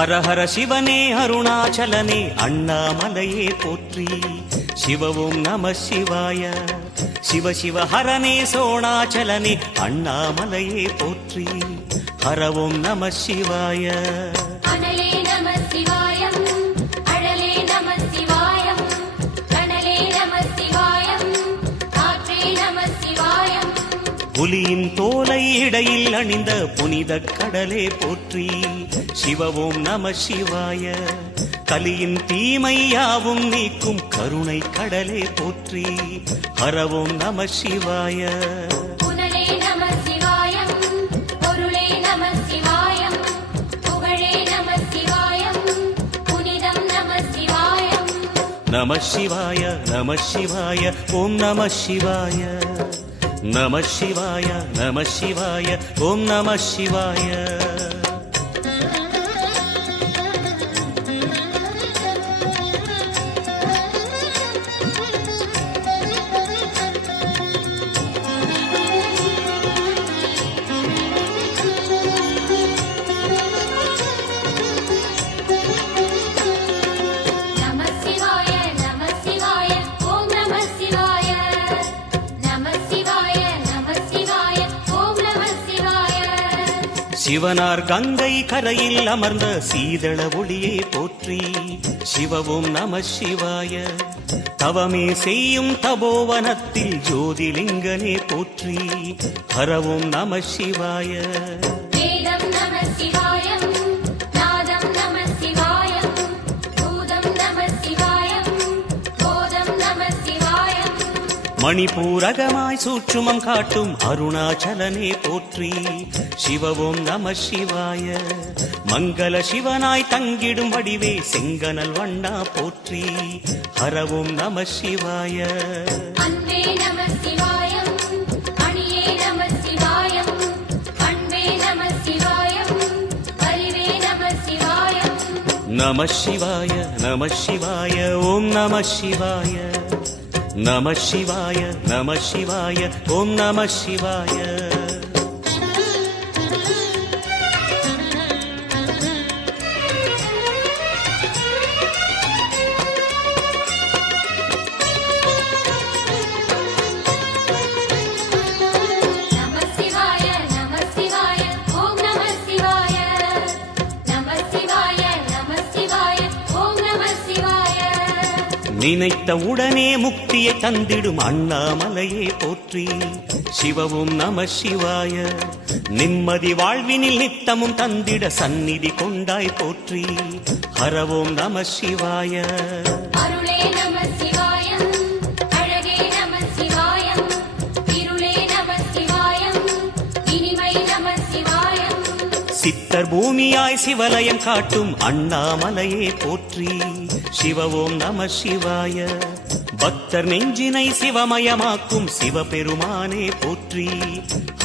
ஹர ஹர சிவனே அருணாச்சலனே அண்ணாமலையே போற்றி. சிவ ஓம் நம சிவாய. சிவ சிவ ஹரனே சோணாச்சலனே அண்ணாமலையே போற்றி. ஹர ஓம் நம சிவாய. அனலே நம சிவாயம், அழலே நம சிவாயம், கனலே நம சிவாயம், காற்றே நம சிவாயம். புலியின் தோலை இடையில் அணிந்த புனித கடலே போற்றி. சிவ ஓம் நம சிவாய. கலியின் தீமையாவும் நீக்கும் கருணை கடலே போற்றி. ஹர ஓம் நம சிவாய. புனலே நம சிவாயம், பொருளே நம சிவாயம், புகழே நம சிவாயம், புனிதம் நம சிவாயம். நம சிவாய நம சிவாய ஓம் நம சிவாய. நம சிவாய நம சிவாய ஓம் நம சிவாய. நம சிவாய நம சிவாய ஓம் நம சிவாய. நம சிவாய நம சிவாய ஓம் நம சிவாய. சிவனார் கங்கை கரையில் அமர்ந்த சீதள ஒளியே போற்றி. சிவ ஓம் நம சிவாய. தவமே செய்யும் தபோவனத்தில் ஜோதிலிங்கனே போற்றி. ஹர ஓம் நம சிவாய. வேதம் நம சிவாயம், நாதம் நம சிவாயம், பூதம் நம சிவாயம், போதம் நம சிவாயம். மணிபூரகமாய் சூட்சுமம் காட்டும் அருணாச்சலனே போற்றி. சிவ ஓம் நம சிவாய. மங்கள சிவனாய் தங்கிடும் வடிவே செங்கனல் வண்ணா போற்றி. ஹர ஓம் நம சிவாய. அன்பே நம சிவாயம், அணியே நம சிவாயம், அன்பே நம சிவாயம், அறிவே நம சிவாயம். நம சிவாய நம சிவாய ஓம் நம சிவாய. நம சிவாய நம சிவாய ஓம் நம சிவாய. நம சிவாய நம சிவாய ஓம் நம சிவாய. நம சிவாய நம சிவாய ஓம் நம சிவாய. நினைத்த உடனே முக்தியை தந்திடும் அண்ணாமலையே போற்றி. சிவ ஓம் நம சிவாய. நிம்மதி வாழ்வினில் நித்தமும் தந்திட சந்நிதி கொண்டாய் போற்றி. ஹர ஓம் நம சிவாய. அருளே நம சிவாயம், அழகே நம சிவாயம், இருளே நம சிவாயம், இனிமை நம சிவாயம். சித்தர் பூமியாய் சிவலயம் காட்டும் அண்ணாமலையே போற்றி. சிவ ஓம் நம சிவாய. பக்தர் நெஞ்சினை சிவமயமாக்கும் சிவபெருமானே போற்றி.